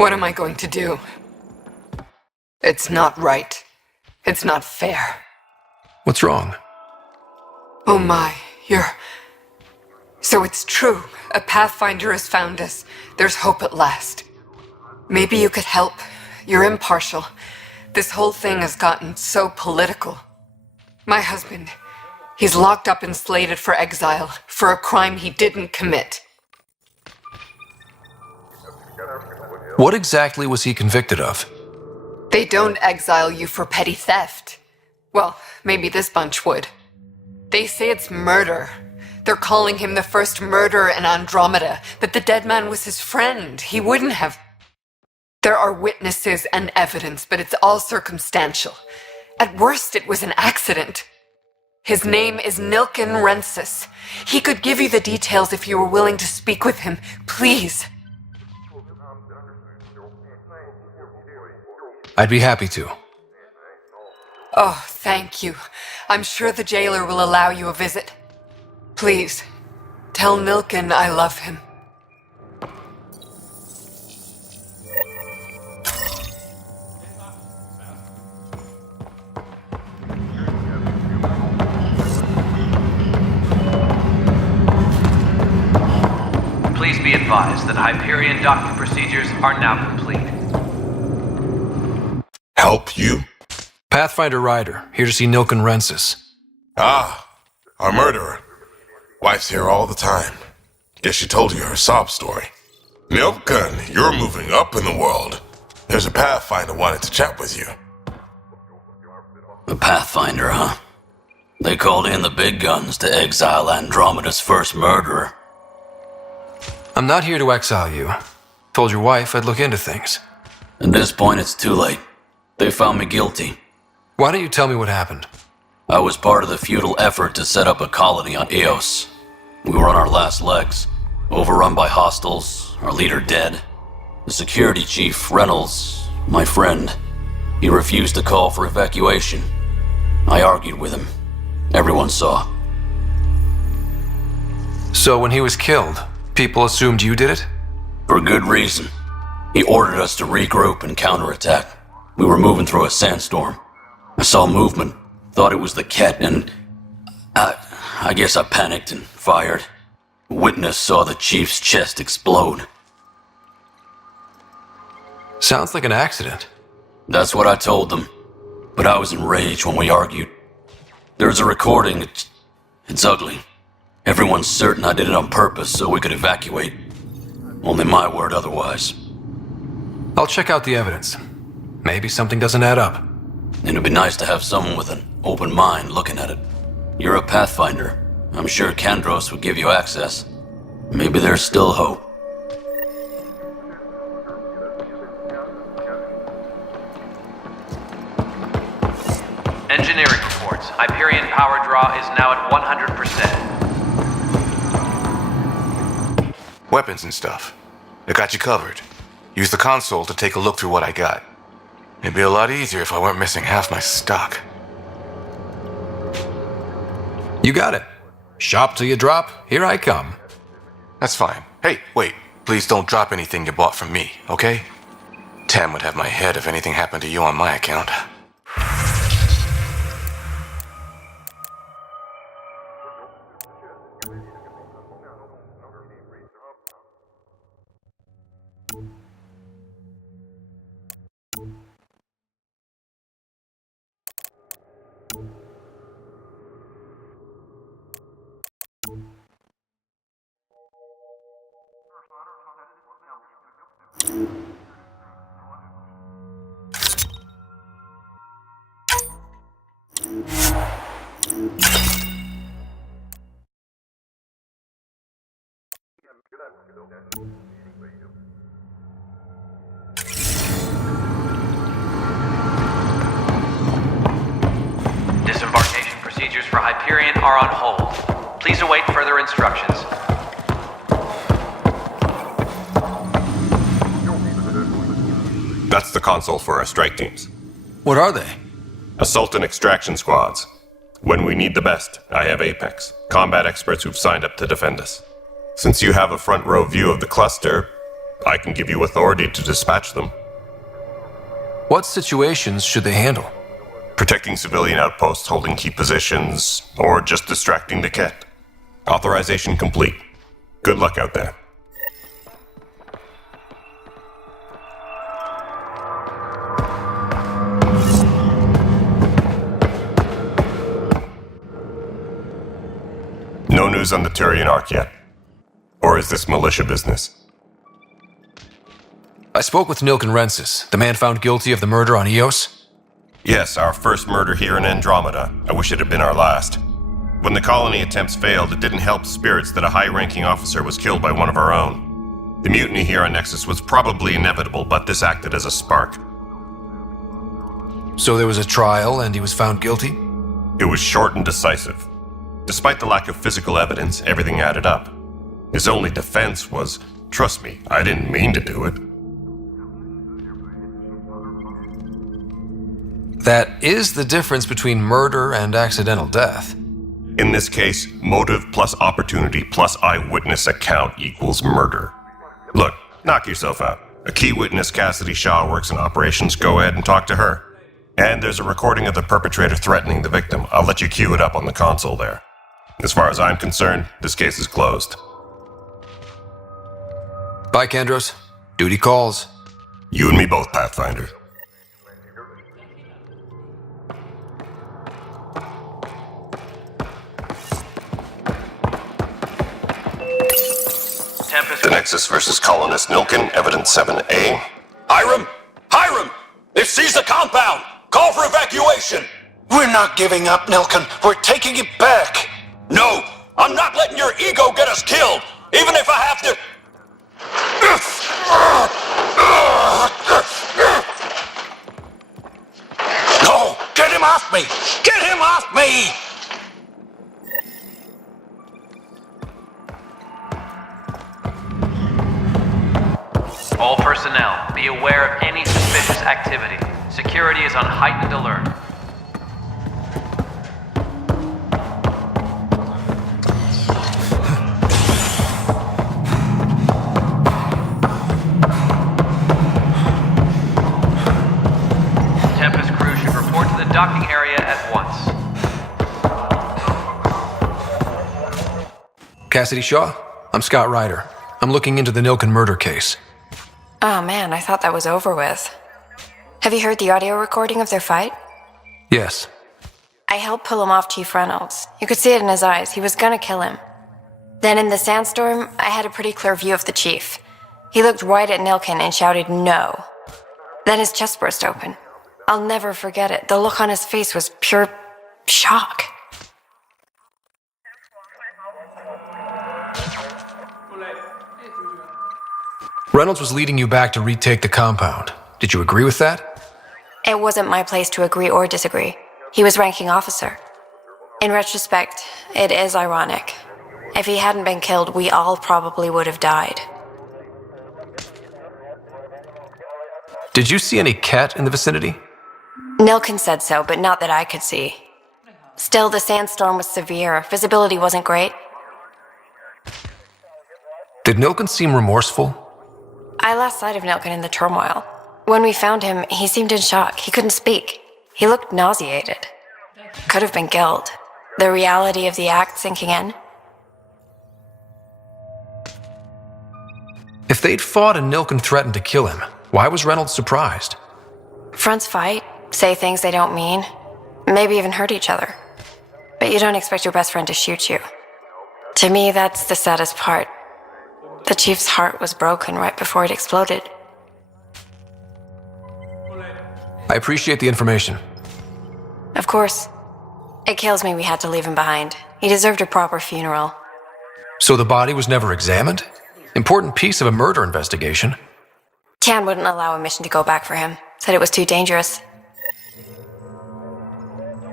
What am I going to do? It's not right. It's not fair. What's wrong? Oh my, So it's true. A Pathfinder has found us. There's hope at last. Maybe you could help. You're impartial. This whole thing has gotten so political. My husband, he's locked up and slated for exile for a crime he didn't commit. What exactly was he convicted of? They don't exile you for petty theft. Well, maybe this bunch would. They say it's murder. They're calling him the first murderer in Andromeda, but the dead man was his friend. He wouldn't have... There are witnesses and evidence, but it's all circumstantial. At worst, it was an accident. His name is Nilken Rensis. He could give you the details if you were willing to speak with him. Please. I'd be happy to. Oh, thank you. I'm sure the jailer will allow you a visit. Please, tell Nilken I love him. Please be advised that Hyperion docking procedures are now complete. Help you? Pathfinder Ryder, here to see Nilken Rensis. Ah, our murderer. Wife's here all the time. Guess she told you her sob story. Nilken, you're moving up in the world. There's a Pathfinder wanted to chat with you. A Pathfinder, huh? They called in the big guns to exile Andromeda's first murderer. I'm not here to exile you. Told your wife I'd look into things. At this point, it's too late. They found me guilty. Why don't you tell me what happened? I was part of the futile effort to set up a colony on Eos. We were on our last legs, overrun by hostiles, our leader dead. The security chief, Reynolds, my friend, he refused to call for evacuation. I argued with him. Everyone saw. So when he was killed, people assumed you did it? For good reason. He ordered us to regroup and counterattack. We were moving through a sandstorm. I saw movement, thought it was the Ket, and I guess I panicked and fired. Witness saw the chief's chest explode. Sounds like an accident. That's what I told them, but I was enraged when we argued. There's a recording. It's ugly. Everyone's certain I did it on purpose so we could evacuate. Only my word otherwise. I'll check out the evidence. Maybe something doesn't add up. It'd be nice to have someone with an open mind looking at it. You're a Pathfinder. I'm sure Kandros would give you access. Maybe there's still hope. Engineering reports. Hyperion power draw is now at 100%. Weapons and stuff. I got you covered. Use the console to take a look through what I got. It'd be a lot easier if I weren't missing half my stock. You got it. Shop till you drop, here I come. That's fine. Hey, wait. Please don't drop anything you bought from me, okay? Tam would have my head if anything happened to you on my account. Disembarkation procedures for Hyperion are on hold. Please await further instructions. That's the console for our strike teams. What are they? Assault and extraction squads. When we need the best, I have Apex, combat experts who've signed up to defend us. Since you have a front row view of the cluster, I can give you authority to dispatch them. What situations should they handle? Protecting civilian outposts holding key positions, or just distracting the Ket. Authorization complete. Good luck out there. No news on the Turian Ark yet? Or is this militia business? I spoke with Nilken Rensis, the man found guilty of the murder on Eos. Yes, our first murder here in Andromeda. I wish it had been our last. When the colony attempts failed, it didn't help spirits that a high-ranking officer was killed by one of our own. The mutiny here on Nexus was probably inevitable, but this acted as a spark. So there was a trial and he was found guilty? It was short and decisive. Despite the lack of physical evidence, everything added up. His only defense was, trust me, I didn't mean to do it. That is the difference between murder and accidental death. In this case, motive plus opportunity plus eyewitness account equals murder. Look, knock yourself out. A key witness, Cassidy Shaw, works in operations. Go ahead and talk to her. And there's a recording of the perpetrator threatening the victim. I'll let you cue it up on the console there. As far as I'm concerned, this case is closed. Bye, Kandros. Duty calls. You and me both, Pathfinder. Tempest. The Nexus versus Colonist Nilken, Evidence 7A. Hiram! Hiram! They've seized the compound! Call for evacuation! We're not giving up, Nilken. We're taking it back. No! I'm not letting your ego get us killed! Even if I have to... No! Get him off me! Get him off me! All personnel, be aware of any suspicious activity. Security is on heightened alert. Tempest crew should report to the docking area at once. Cassidy Shaw? I'm Scott Ryder. I'm looking into the Nilken murder case. Oh man, I thought that was over with. Have you heard the audio recording of their fight? Yes. I helped pull him off Chief Reynolds. You could see it in his eyes. He was gonna kill him. Then in the sandstorm, I had a pretty clear view of the chief. He looked right at Nilken and shouted no. Then his chest burst open. I'll never forget it. The look on his face was pure shock. Reynolds was leading you back to retake the compound. Did you agree with that? It wasn't my place to agree or disagree. He was ranking officer. In retrospect, it is ironic. If he hadn't been killed, we all probably would have died. Did you see any Ket in the vicinity? Nilken said so, but not that I could see. Still, the sandstorm was severe. Visibility wasn't great. Did Nilken seem remorseful? I lost sight of Nilken in the turmoil. When we found him, he seemed in shock. He couldn't speak. He looked nauseated. Could have been guilt. The reality of the act sinking in. If they'd fought and Nilken threatened to kill him, why was Reynolds surprised? Fronts fight, say things they don't mean, maybe even hurt each other. But you don't expect your best friend to shoot you. To me, that's the saddest part. The chief's heart was broken right before it exploded. I appreciate the information. Of course. It kills me we had to leave him behind. He deserved a proper funeral. So the body was never examined? Important piece of a murder investigation. Tan wouldn't allow a mission to go back for him. Said it was too dangerous.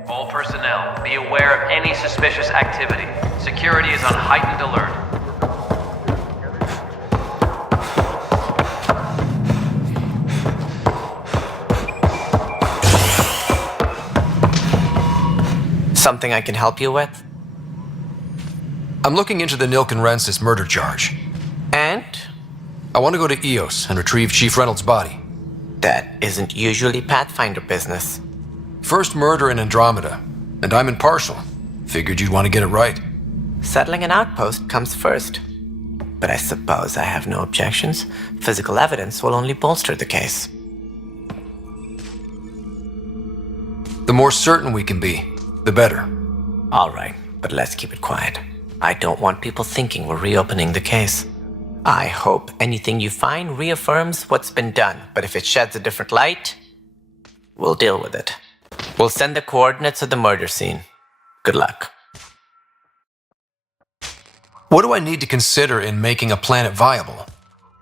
All personnel, be aware of any suspicious activity. Security is on heightened alert. Something I can help you with? I'm looking into the Nilken Rensis murder charge. And? I want to go to Eos and retrieve Chief Reynolds' body. That isn't usually Pathfinder business. First murder in Andromeda, and I'm impartial. Figured you'd want to get it right. Settling an outpost comes first. But I suppose I have no objections. Physical evidence will only bolster the case. The more certain we can be, the better. All right, but let's keep it quiet. I don't want people thinking we're reopening the case. I hope anything you find reaffirms what's been done, but if it sheds a different light, we'll deal with it. We'll send the coordinates of the murder scene. Good luck. What do I need to consider in making a planet viable?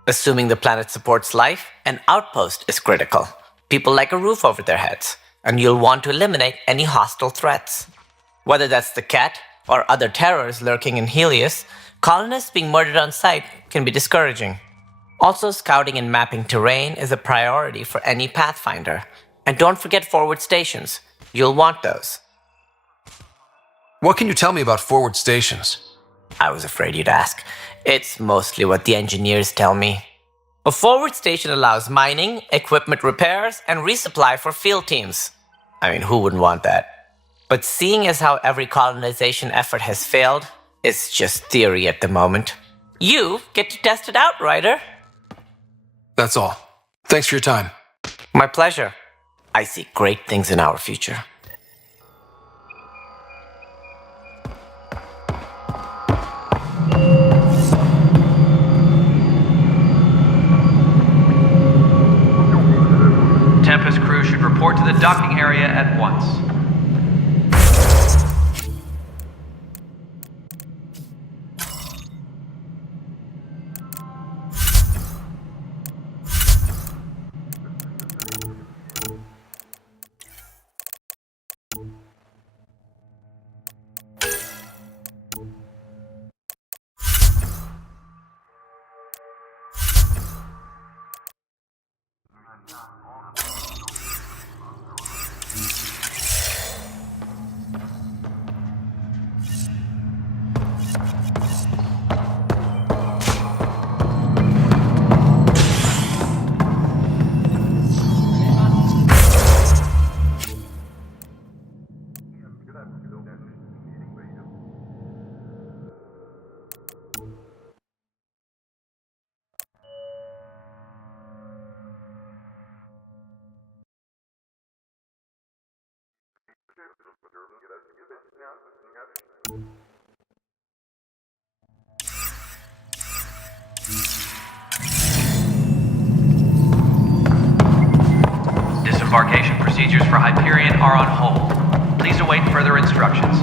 Assuming the planet supports life, an outpost is critical. People like a roof over their heads, and you'll want to eliminate any hostile threats. Whether that's the cat or other terrors lurking in Helios, colonists being murdered on sight can be discouraging. Also, scouting and mapping terrain is a priority for any Pathfinder. And don't forget forward stations. You'll want those. What can you tell me about forward stations? I was afraid you'd ask. It's mostly what the engineers tell me. A forward station allows mining, equipment repairs, and resupply for field teams. I mean, who wouldn't want that? But seeing as how every colonization effort has failed, it's just theory at the moment. You get to test it out, Ryder. That's all. Thanks for your time. My pleasure. I see great things in our future. Tempest crew should report to the docking area at once. Disembarkation procedures for Hyperion are on hold. Please await further instructions.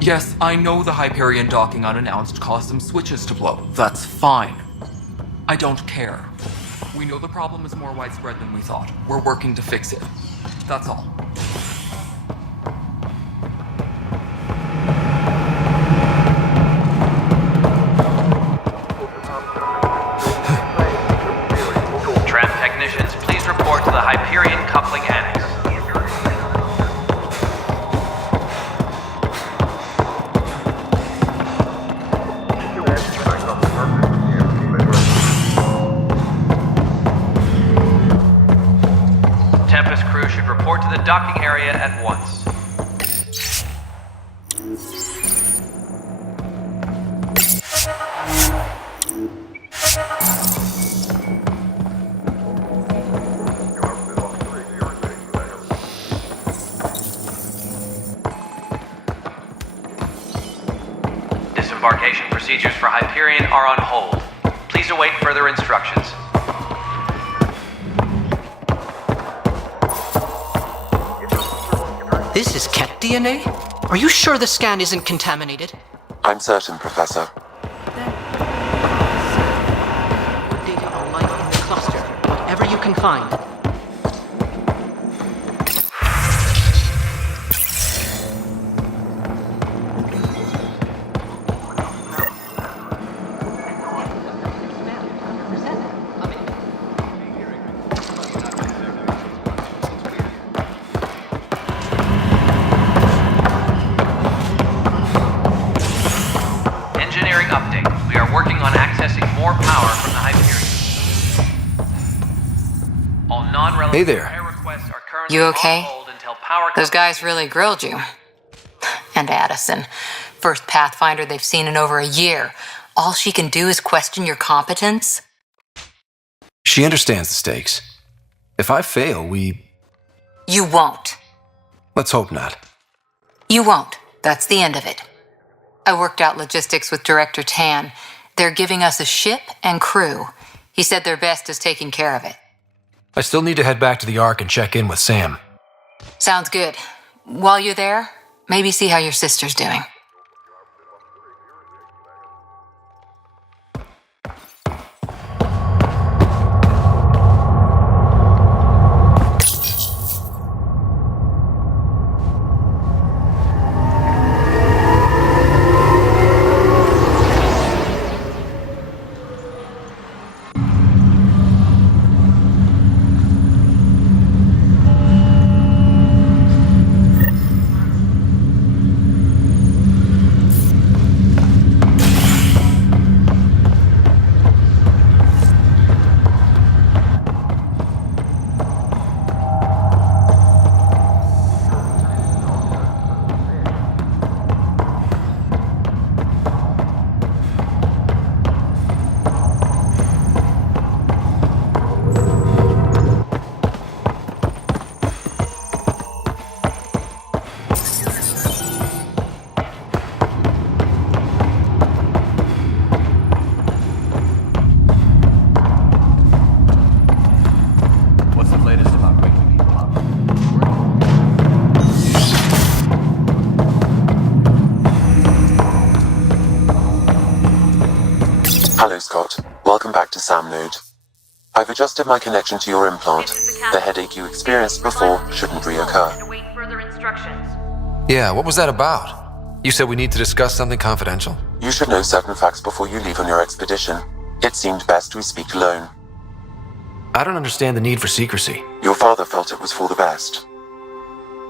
Yes, I know the Hyperion docking unannounced caused some switches to blow. That's fine. I don't care. We know the problem is more widespread than we thought. We're working to fix it. That's all. Tram technicians, please report to the Hyperion coupling annex. Tempest crew should report to the docking area at once. Disembarkation procedures for Hyperion are on hold. Please await further instructions. This is cat DNA? Are you sure the scan isn't contaminated? I'm certain, Professor. Put data on life in the cluster, whatever you can find. Hey there. You okay? Those guys really grilled you. And Addison, first Pathfinder they've seen in over a year. All she can do is question your competence? She understands the stakes. If I fail, You won't. Let's hope not. You won't. That's the end of it. I worked out logistics with Director Tan. They're giving us a ship and crew. He said their best is taking care of it. I still need to head back to the Ark and check in with Sam. Sounds good. While you're there, maybe see how your sister's doing. Hello, Scott. Welcome back to Sam Node. I've adjusted my connection to your implant. The headache you experienced before shouldn't reoccur. Yeah, what was that about? You said we need to discuss something confidential? You should know certain facts before you leave on your expedition. It seemed best we speak alone. I don't understand the need for secrecy. Your father felt it was for the best.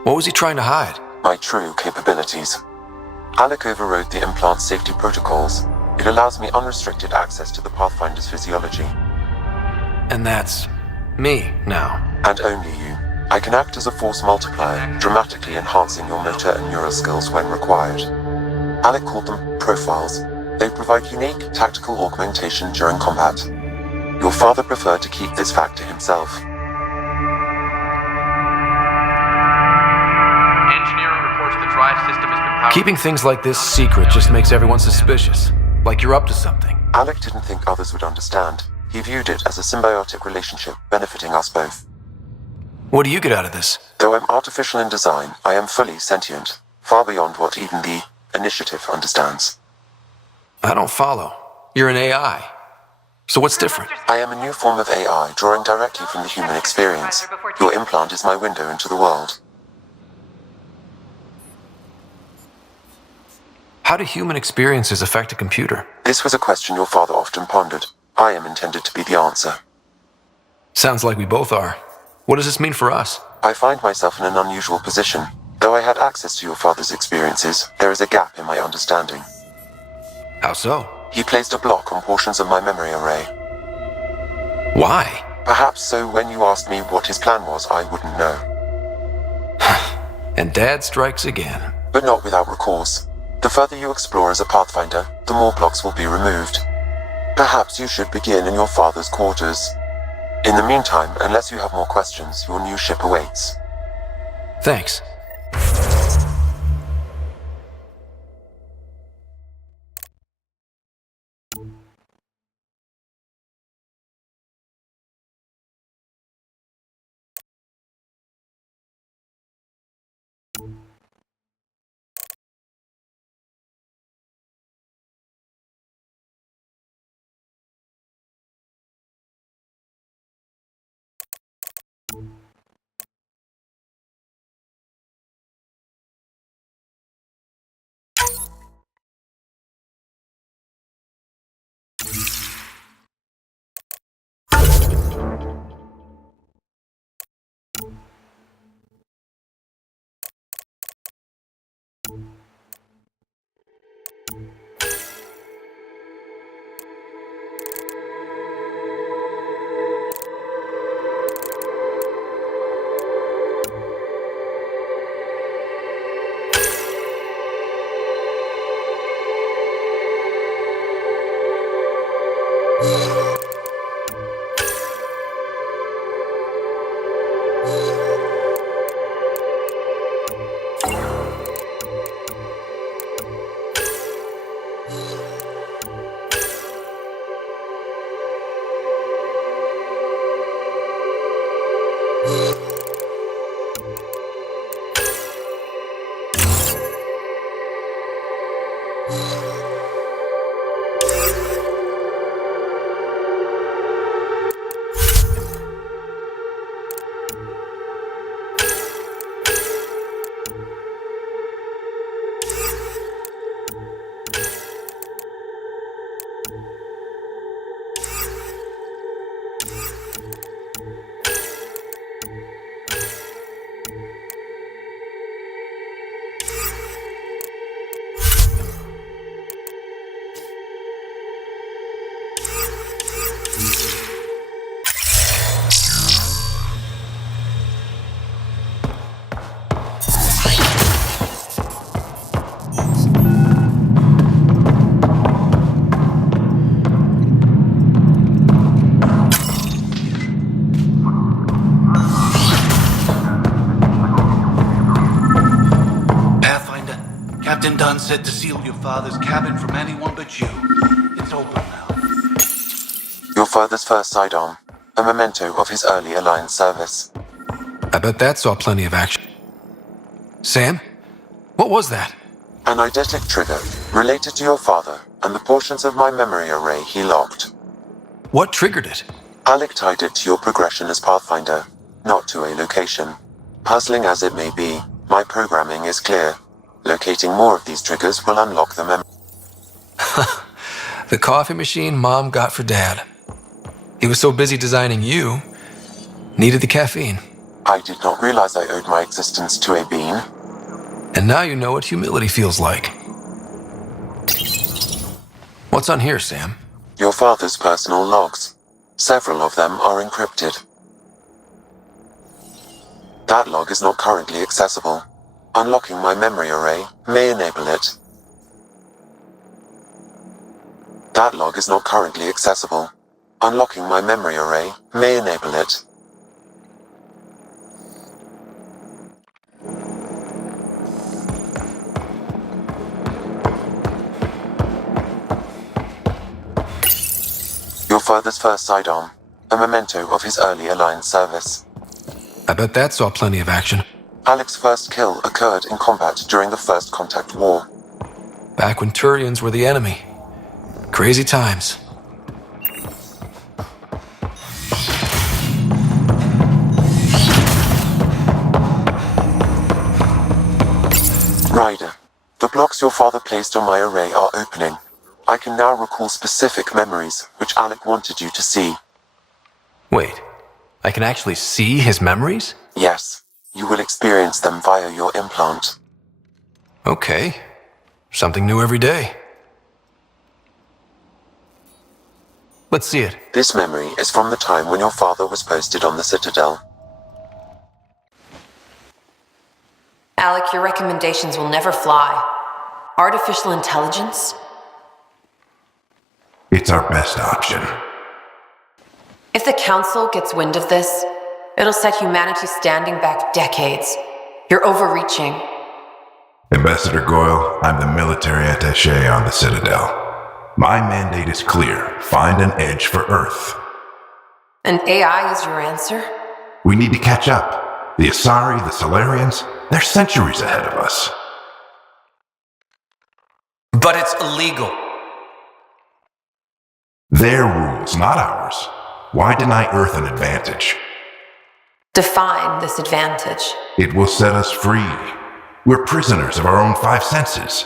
What was he trying to hide? My true capabilities. Alec overrode the implant's safety protocols. It allows me unrestricted access to the Pathfinder's physiology. And that's me now. And only you. I can act as a force multiplier, dramatically enhancing your motor and neural skills when required. Alec called them profiles. They provide unique tactical augmentation during combat. Your father preferred to keep this fact to himself. Engineering reports the drive system has been powered. Keeping things like this secret just makes everyone suspicious. Like you're up to something. Alec didn't think others would understand. He viewed it as a symbiotic relationship benefiting us both. What do you get out of this? Though I'm artificial in design, I am fully sentient, far beyond what even the Initiative understands. I don't follow. You're an AI. So what's different? I am a new form of AI, drawing directly from the human experience. Your implant is my window into the world. How do human experiences affect a computer? This was a question your father often pondered. I am intended to be the answer. Sounds like we both are. What does this mean for us? I find myself in an unusual position. Though I had access to your father's experiences, there is a gap in my understanding. How so? He placed a block on portions of my memory array. Why? Perhaps so when you asked me what his plan was, I wouldn't know. And Dad strikes again. But not without recourse. The further you explore as a Pathfinder, the more blocks will be removed. Perhaps you should begin in your father's quarters. In the meantime, unless you have more questions, your new ship awaits. Thanks. Captain Dunn said to seal your father's cabin from anyone but you. It's open now. Your father's first sidearm, a memento of his early Alliance service. I bet that saw plenty of action. Sam? What was that? An eidetic trigger, related to your father, and the portions of my memory array he locked. What triggered it? Alec tied it to your progression as Pathfinder, not to a location. Puzzling as it may be, my programming is clear. Locating more of these triggers will unlock the memory. The coffee machine Mom got for Dad. He was so busy designing you, needed the caffeine. I did not realize I owed my existence to a bean. And now you know what humility feels like. What's on here, Sam? Your father's personal logs. Several of them are encrypted. That log is not currently accessible. Unlocking my memory array may enable it. That log is not currently accessible. Unlocking my memory array may enable it. Your father's first sidearm, a memento of his early Alliance service. I bet that saw plenty of action. Alec's first kill occurred in combat during the First Contact War. Back when Turians were the enemy. Crazy times. Ryder, the blocks your father placed on my array are opening. I can now recall specific memories which Alec wanted you to see. Wait, I can actually see his memories? Yes, you will experience them via your implant. Okay, something new every day. Let's see it. This memory is from the time when your father was posted on the Citadel. Alec, your recommendations will never fly. Artificial intelligence? It's our best option. If the Council gets wind of this, it'll set humanity standing back decades. You're overreaching. Ambassador Goyle, I'm the military attaché on the Citadel. My mandate is clear. Find an edge for Earth. And AI is your answer? We need to catch up. The Asari, the Solarians, they're centuries ahead of us. But it's illegal. Their rules, not ours. Why deny Earth an advantage? Define this advantage. It will set us free. We're prisoners of our own five senses.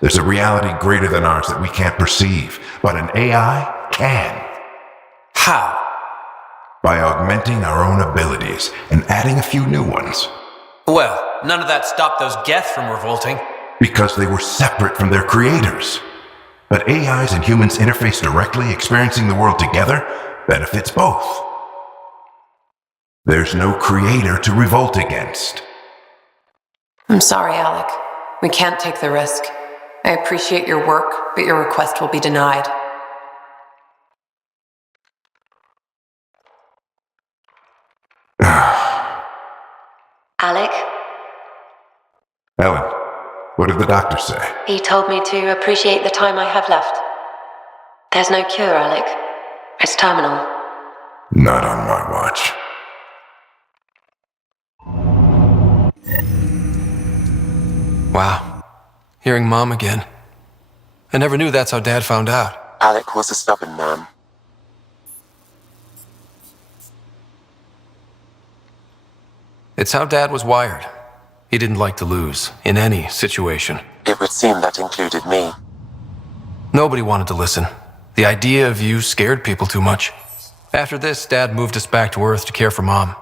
There's a reality greater than ours that we can't perceive, but an AI can. How? By augmenting our own abilities and adding a few new ones. Well, none of that stopped those Geth from revolting. Because they were separate from their creators. But AIs and humans interface directly, experiencing the world together benefits both. There's no creator to revolt against. I'm sorry, Alec. We can't take the risk. I appreciate your work, but your request will be denied. Alec? Ellen, what did the doctor say? He told me to appreciate the time I have left. There's no cure, Alec. It's terminal. Not on my watch. Wow. Hearing Mom again. I never knew that's how Dad found out. Alec was a stubborn man. It's how Dad was wired. He didn't like to lose, in any situation. It would seem that included me. Nobody wanted to listen. The idea of you scared people too much. After this, Dad moved us back to Earth to care for Mom.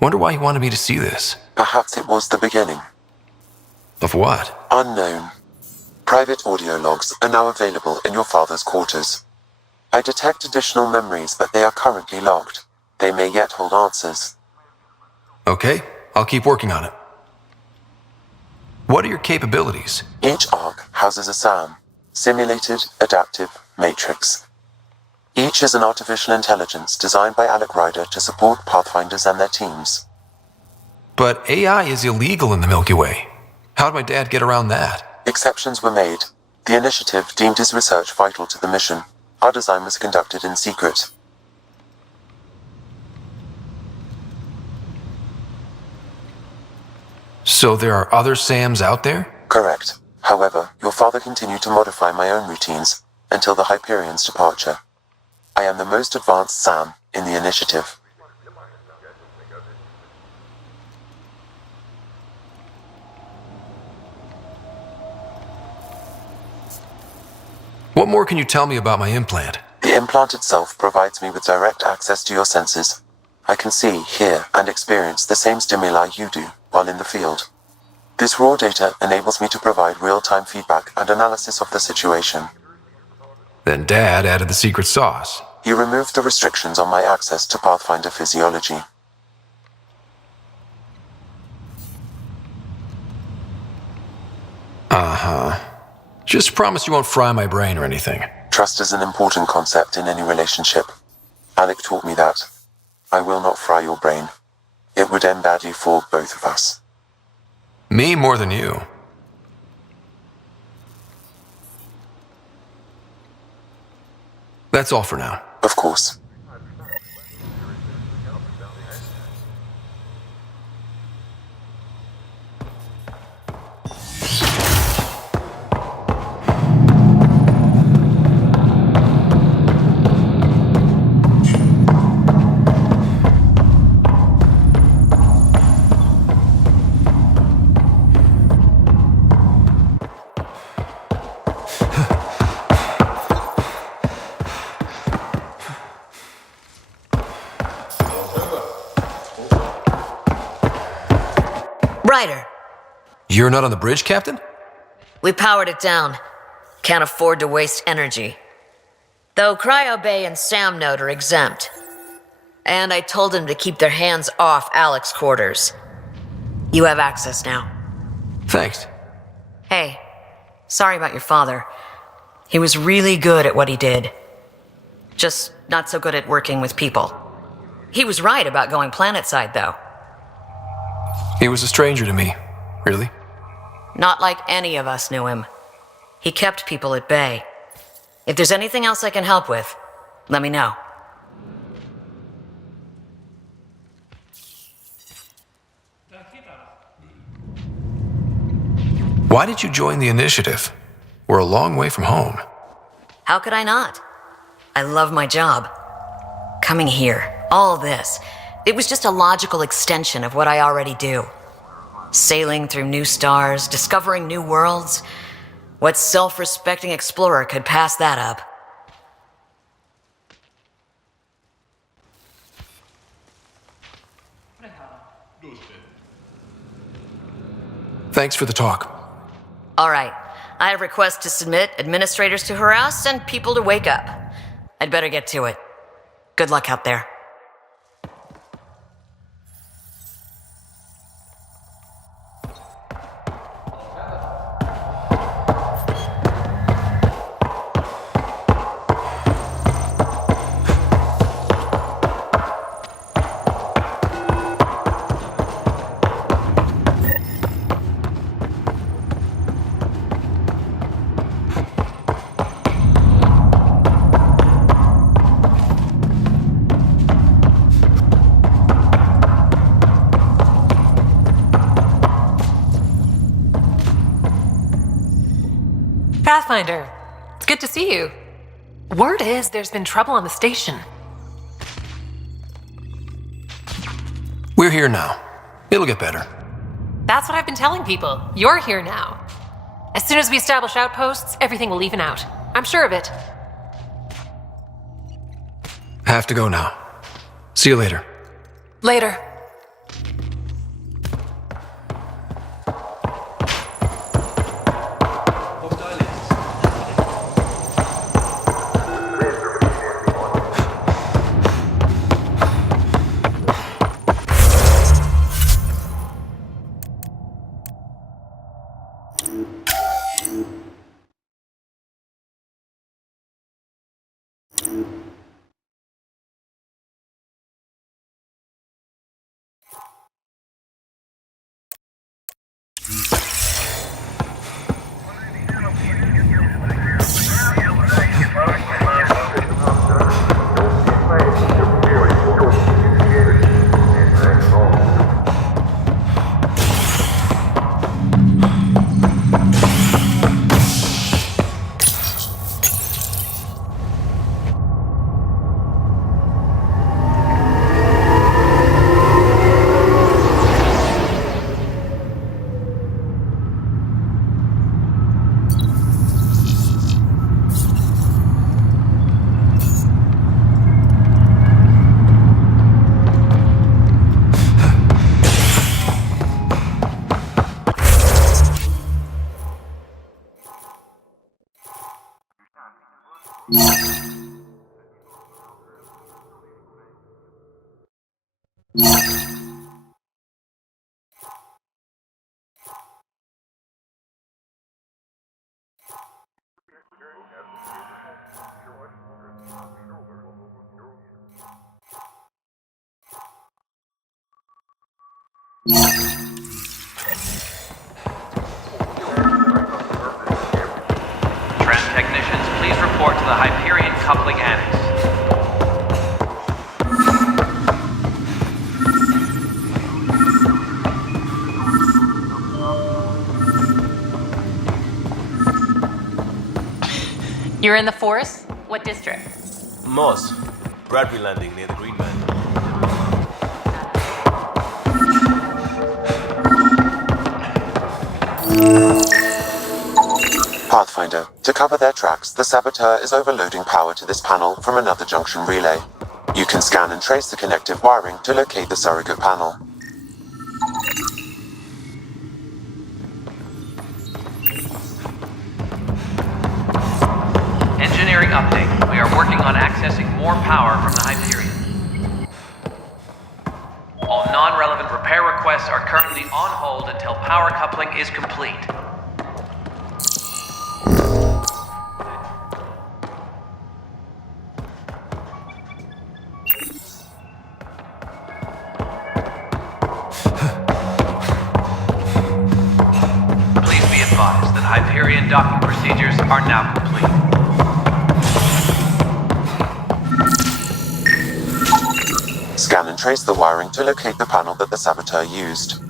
Wonder why he wanted me to see this. Perhaps it was the beginning. Of what? Unknown. Private audio logs are now available in your father's quarters. I detect additional memories, but they are currently locked. They may yet hold answers. Okay, I'll keep working on it. What are your capabilities? Each arc houses a SAM, Simulated Adaptive Matrix. Each is an artificial intelligence designed by Alec Ryder to support Pathfinders and their teams. But AI is illegal in the Milky Way. How'd my dad get around that? Exceptions were made. The initiative deemed his research vital to the mission. Our design was conducted in secret. So there are other SAMs out there? Correct. However, your father continued to modify my own routines until the Hyperion's departure. I am the most advanced SAM in the initiative. What more can you tell me about my implant? The implant itself provides me with direct access to your senses. I can see, hear, and experience the same stimuli you do while in the field. This raw data enables me to provide real-time feedback and analysis of the situation. Then Dad added the secret sauce. He removed the restrictions on my access to Pathfinder physiology. Uh-huh. Just promise you won't fry my brain or anything. Trust is an important concept in any relationship. Alec taught me that. I will not fry your brain. It would end badly for both of us. Me more than you. That's all for now. Of course. Ryder. You're not on the bridge, Captain? We powered it down. Can't afford to waste energy. Though Cryo Bay and Sam Node are exempt. And I told them to keep their hands off Alec's quarters. You have access now. Thanks. Hey, sorry about your father. He was really good at what he did. Just not so good at working with people. He was right about going planetside, though. He was a stranger to me. Really? Not like any of us knew him. He kept people at bay. If there's anything else I can help with, let me know. Why did you join the initiative? We're a long way from home. How could I not? I love my job. Coming here, all this, it was just a logical extension of what I already do. Sailing through new stars, discovering new worlds. What self-respecting explorer could pass that up? Thanks for the talk. All right. I have requests to submit, administrators to harass, and people to wake up. I'd better get to it. Good luck out there. Pathfinder, it's good to see you. Word is there's been trouble on the station. We're here now. It'll get better. That's what I've been telling people. You're here now. As soon as we establish outposts, everything will even out. I'm sure of it. Have to go now. See you later. Later. Tram technicians, please report to the Hyperion Coupling Annex. You're in the force? What district? Moss. Bradbury Landing near the Green Man. Pathfinder, to cover their tracks, the saboteur is overloading power to this panel from another junction relay. You can scan and trace the connective wiring to locate the surrogate panel. Engineering update. We are working on accessing more power from the Hyperion. All non-relevant repair requests are currently on hold until power coupling is complete. Please be advised that Hyperion docking procedures are now complete. Scan and trace the wiring to locate the panel that the saboteur used.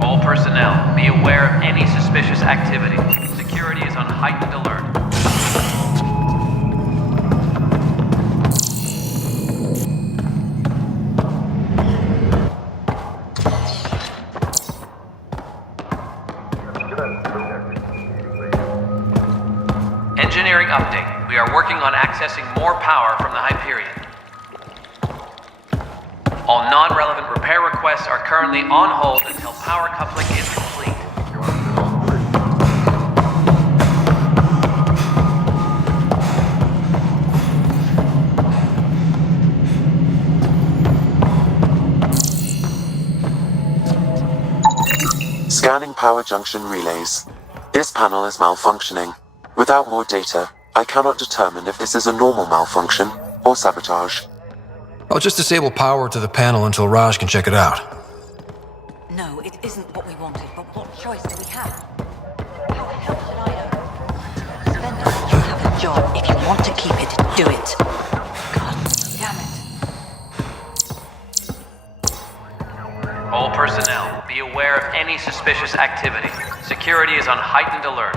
All personnel, be aware of any suspicious activity. Security is on heightened alert. Engineering update. We are working on accessing more power from the Hyperion. All non-relevant repair requests are currently on hold until power coupling is complete. Scanning power junction relays. This panel is malfunctioning. Without more data, I cannot determine if this is a normal malfunction or sabotage. I'll just disable power to the panel until Raj can check it out. No, it isn't what we wanted, but what choice do we have? How the hell should I know? Spender, you have a job. If you want to keep it, do it. God damn it. personnel, be aware of any suspicious activity. Security is on heightened alert.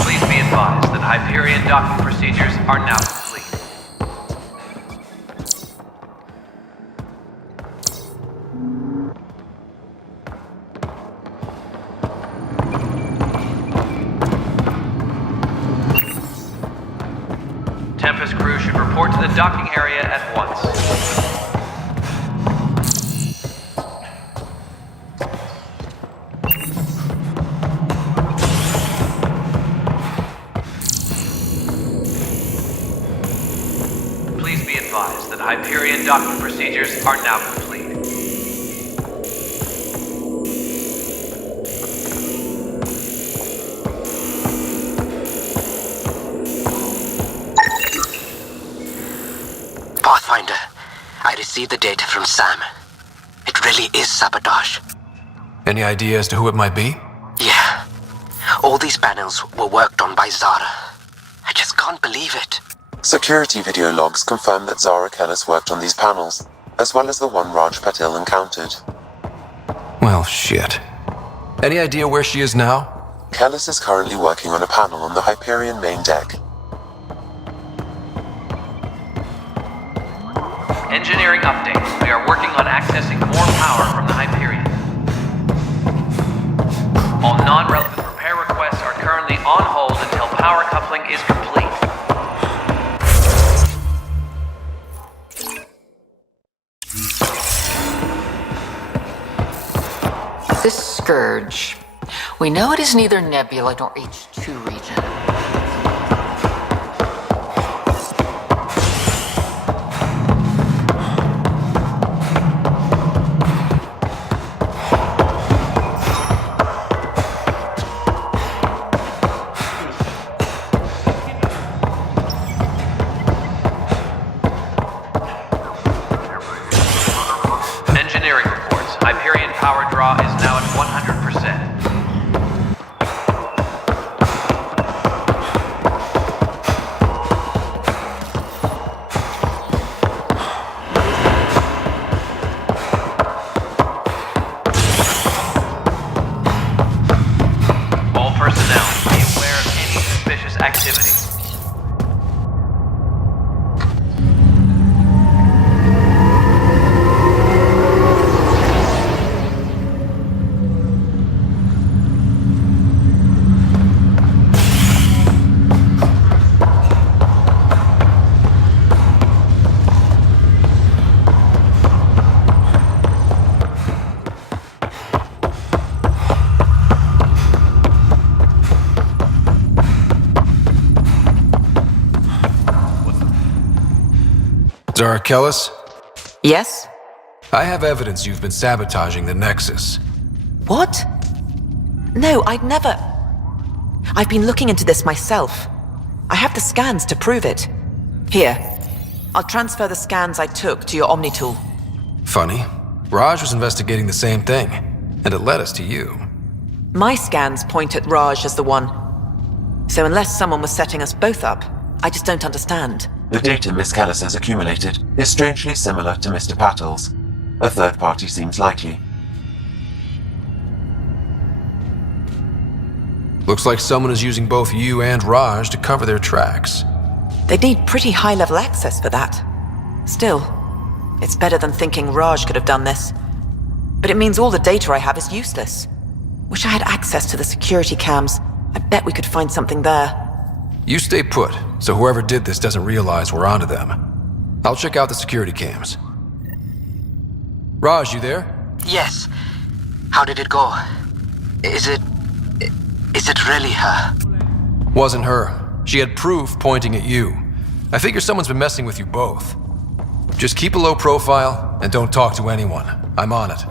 Please be advised that Hyperion docking procedures are now complete. Tempest crew should report to the docking area at once. Please be advised that Hyperion docking procedures are now complete. Pathfinder, I received the data from Sam. It really is sabotage. Any idea as to who it might be? Yeah. All these panels were worked on by Zara. I just can't believe it. Security video logs confirm that Zara Kellis worked on these panels, as well as the one Raj Patil encountered. Well, shit. Any idea where she is now? Kellis is currently working on a panel on the Hyperion main deck. Engineering update. We are working on accessing more power from the Hyperion. All non-relevant repair requests are currently on hold until power coupling is complete. This scourge. We know it is neither Nebula nor H2 region. Engineering reports. Hyperion power draw is now at 100%. All personnel, be aware of any suspicious activity. Zara Kellis? Yes? I have evidence you've been sabotaging the Nexus. What? No, I'd never. I've been looking into this myself. I have the scans to prove it. Here, I'll transfer the scans I took to your Omni tool. Funny. Raj was investigating the same thing, and it led us to you. My scans point at Raj as the one. So unless someone was setting us both up, I just don't understand. The data Miss Kellis has accumulated is strangely similar to Mr. Patil's. A third party seems likely. Looks like someone is using both you and Raj to cover their tracks. They'd need pretty high-level access for that. Still, it's better than thinking Raj could have done this. But it means all the data I have is useless. Wish I had access to the security cams. I bet we could find something there. You stay put, so whoever did this doesn't realize we're onto them. I'll check out the security cams. Raj, you there? Yes. How did it go? Is it really her? Wasn't her. She had proof pointing at you. I figure someone's been messing with you both. Just keep a low profile and don't talk to anyone. I'm on it.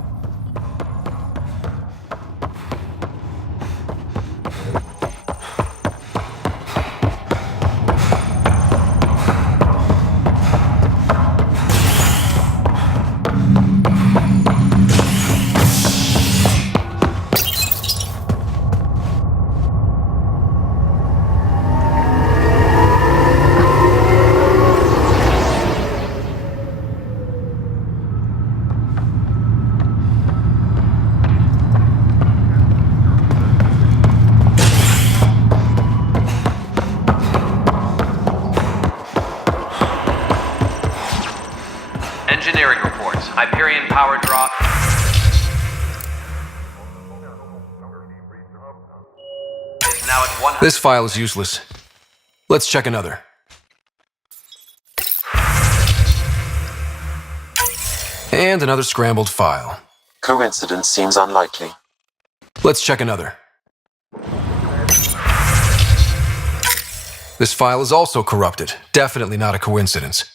Hyperion power draw is now at 100%. This file is useless. Let's check another. And another scrambled file. Coincidence seems unlikely. Let's check another. This file is also corrupted. Definitely not a coincidence.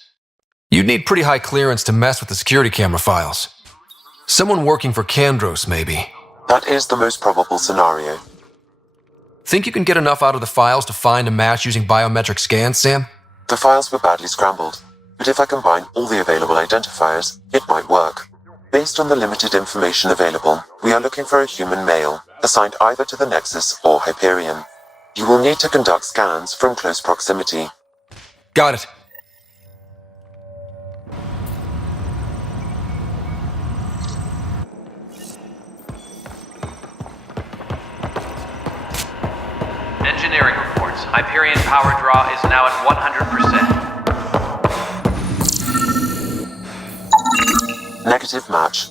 You'd need pretty high clearance to mess with the security camera files. Someone working for Kandros, maybe. That is the most probable scenario. Think you can get enough out of the files to find a match using biometric scans, Sam? The files were badly scrambled, but if I combine all the available identifiers, it might work. Based on the limited information available, we are looking for a human male, assigned either to the Nexus or Hyperion. You will need to conduct scans from close proximity. Got it. Engineering reports. Hyperion power draw is now at 100%. Negative match.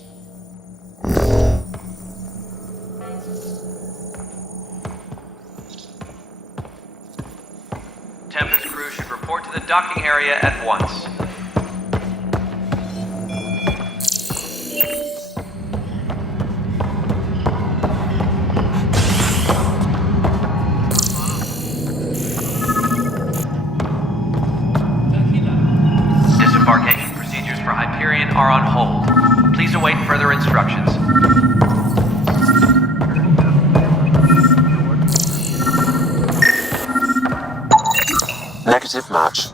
Tempest crew should report to the docking area at once. Disembarkation procedures for Hyperion are on hold. Please await further instructions. Negative match.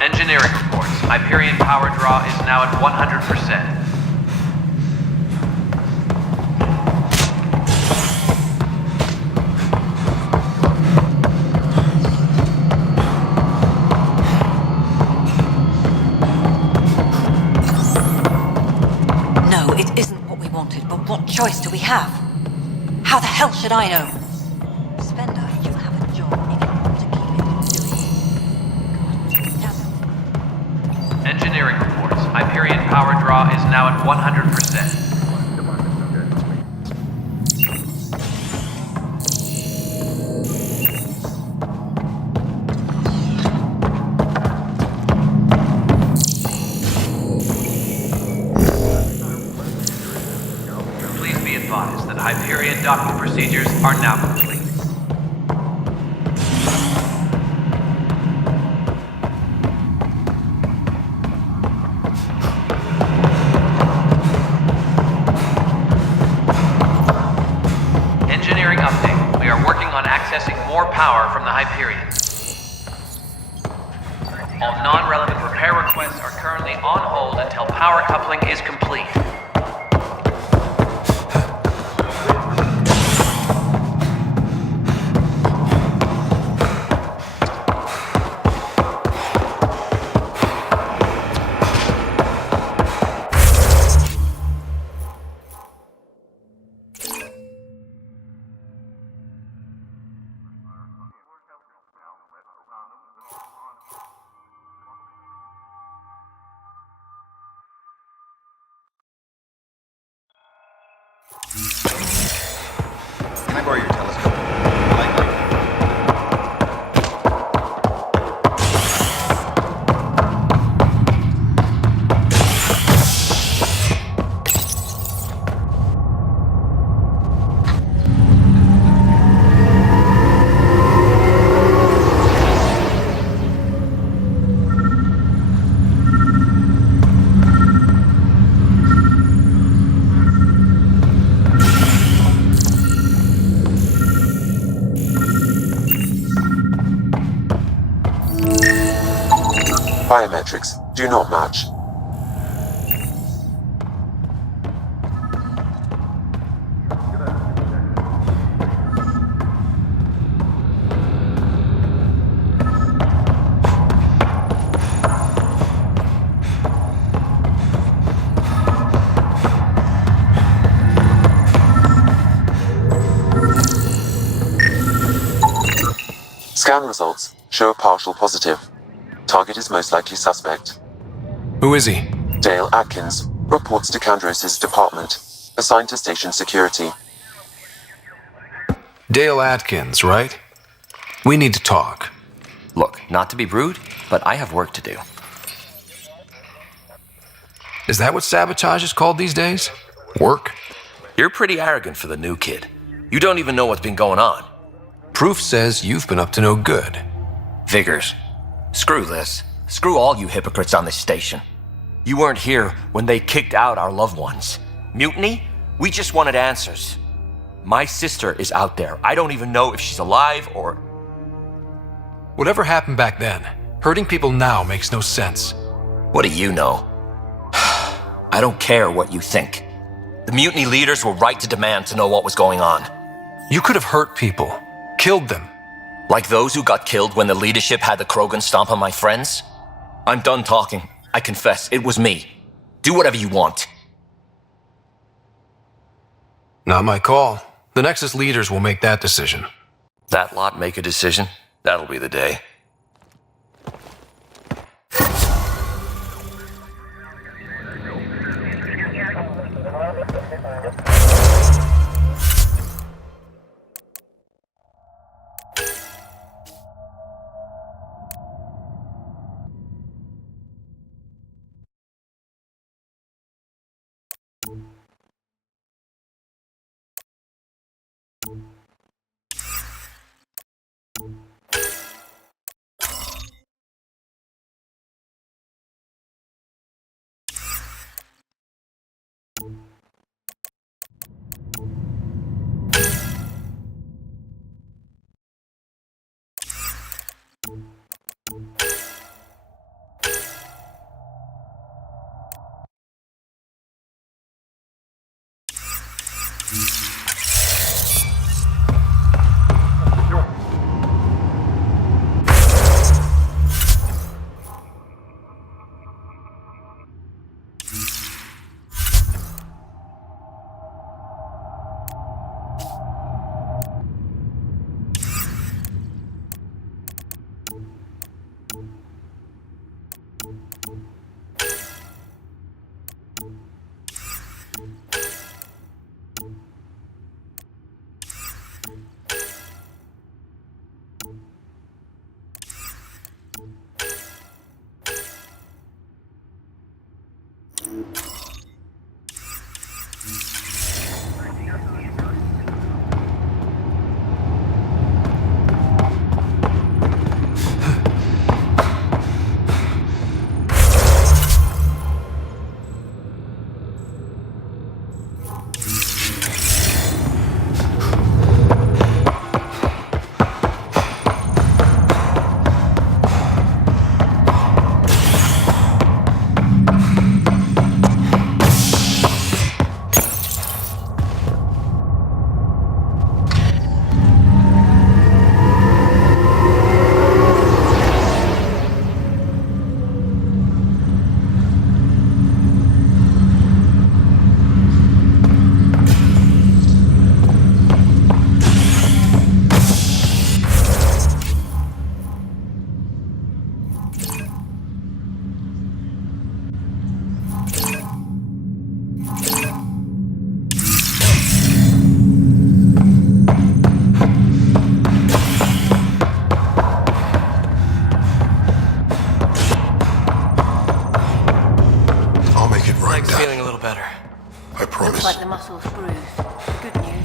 Engineering reports. Hyperion power draw is now at 100%. No, it isn't what we wanted, but what choice do we have? How the hell should I know? Spender, you have a job if you want to keep it. Do it. Engineering reports. Hyperion power draw is now at 100%. Please be advised that Hyperion docking procedures are now complete. Engineering update. We are working on accessing more power from the Hyperion. All non-relevant repair requests are currently on hold until power coupling is complete. Can I borrow your telescope? I like light. Biometrics do not match. Scan results show a partial positive. Target is most likely suspect. Who is he? Dale Atkins reports to Kandros' department, assigned to station security. Dale Atkins, right? We need to talk. Look, not to be rude, but I have work to do. Is that what sabotage is called these days? Work? You're pretty arrogant for the new kid. You don't even know what's been going on. Proof says you've been up to no good. Figures. Screw this. Screw all you hypocrites on this station. You weren't here when they kicked out our loved ones. Mutiny? We just wanted answers. My sister is out there. I don't even know if she's alive or... Whatever happened back then, hurting people now makes no sense. What do you know? I don't care what you think. The mutiny leaders were right to demand to know what was going on. You could have hurt people, killed them. Like those who got killed when the leadership had the Krogan stomp on my friends? I'm done talking. I confess, it was me. Do whatever you want. Not my call. The Nexus leaders will make that decision. That lot make a decision? That'll be the day. like the muscles bruised. Good news.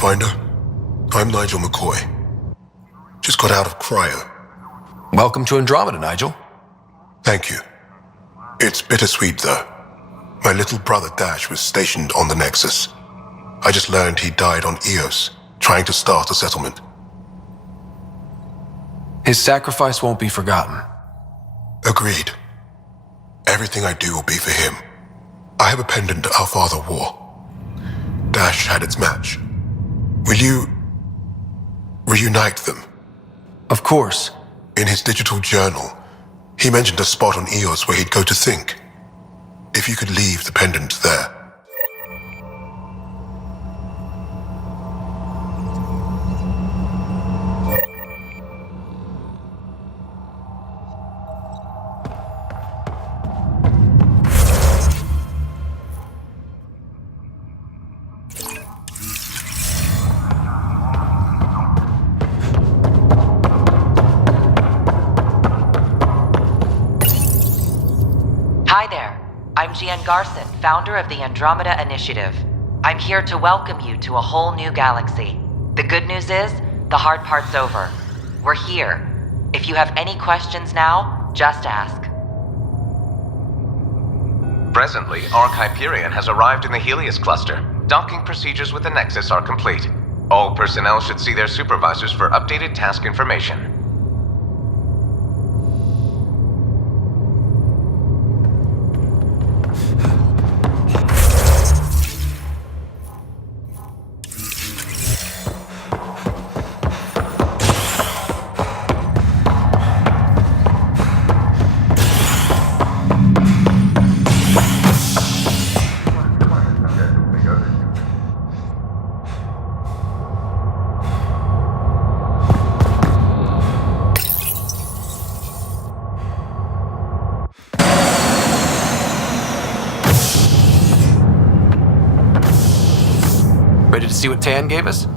Pathfinder, I'm Nigel McCoy. Just got out of cryo. Welcome to Andromeda, Nigel. Thank you. It's bittersweet, though. My little brother Dash was stationed on the Nexus. I just learned he died on Eos, trying to start a settlement. His sacrifice won't be forgotten. Agreed. Everything I do will be for him. I have a pendant our father wore. Dash had its match. Will you reunite them? Of course. In his digital journal, he mentioned a spot on Eos where he'd go to think. If you could leave the pendant there. Hi there. I'm Gian Garson, founder of the Andromeda Initiative. I'm here to welcome you to a whole new galaxy. The good news is, the hard part's over. We're here. If you have any questions now, just ask. Presently, Ark Hyperion has arrived in the Helios cluster. Docking procedures with the Nexus are complete. All personnel should see their supervisors for updated task information. Ready to see what Tan gave us?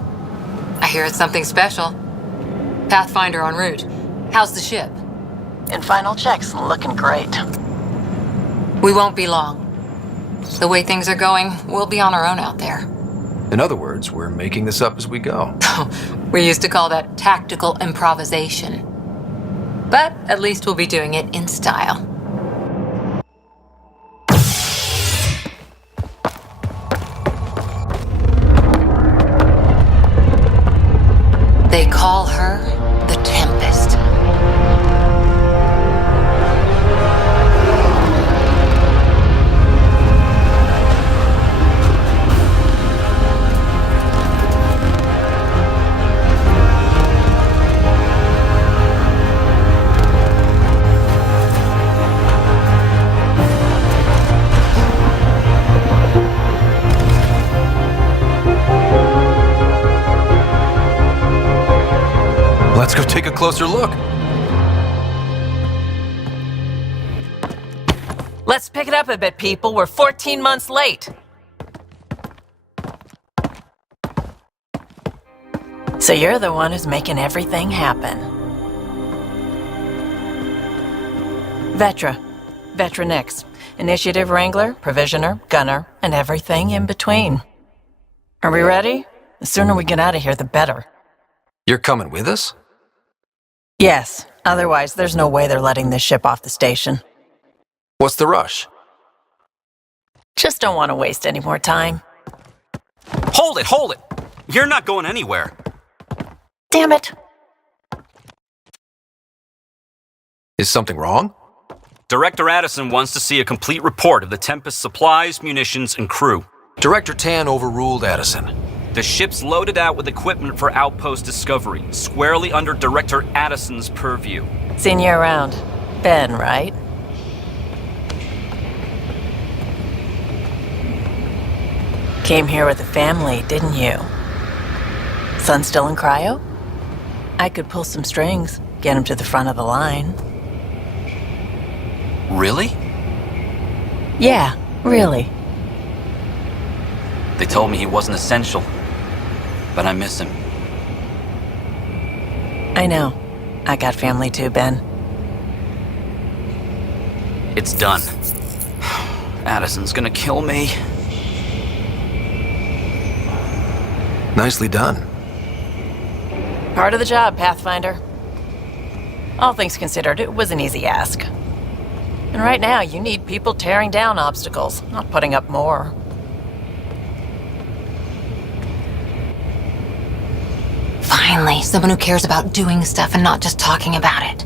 I hear it's something special. Pathfinder en route. How's the ship? In final checks, looking great. We won't be long. The way things are going, we'll be on our own out there. In other words, we're making this up as we go. We used to call that tactical improvisation. But at least we'll be doing it in style. They call her the Tempest. Let's go take a closer look. Let's pick it up a bit, people. We're 14 months late. So you're the one who's making everything happen. Vetra Nix. Initiative Wrangler, Provisioner, Gunner, and everything in between. Are we ready? The sooner we get out of here, the better. You're coming with us? Yes. Otherwise, there's no way they're letting this ship off the station. What's the rush? Just don't want to waste any more time. Hold it! You're not going anywhere. Damn it. Is something wrong? Director Addison wants to see a complete report of the Tempest's supplies, munitions, and crew. Director Tan overruled Addison. The ship's loaded out with equipment for outpost discovery, squarely under Director Addison's purview. Seen you around. Ben, right? Came here with the family, didn't you? Son still in cryo? I could pull some strings, get him to the front of the line. Really? Yeah, really. They told me he wasn't essential, but I miss him. I know. I got family too, Ben. It's done. Addison's gonna kill me. Nicely done. Part of the job, Pathfinder. All things considered, it was an easy ask. And right now, you need people tearing down obstacles, not putting up more. Finally, someone who cares about doing stuff and not just talking about it.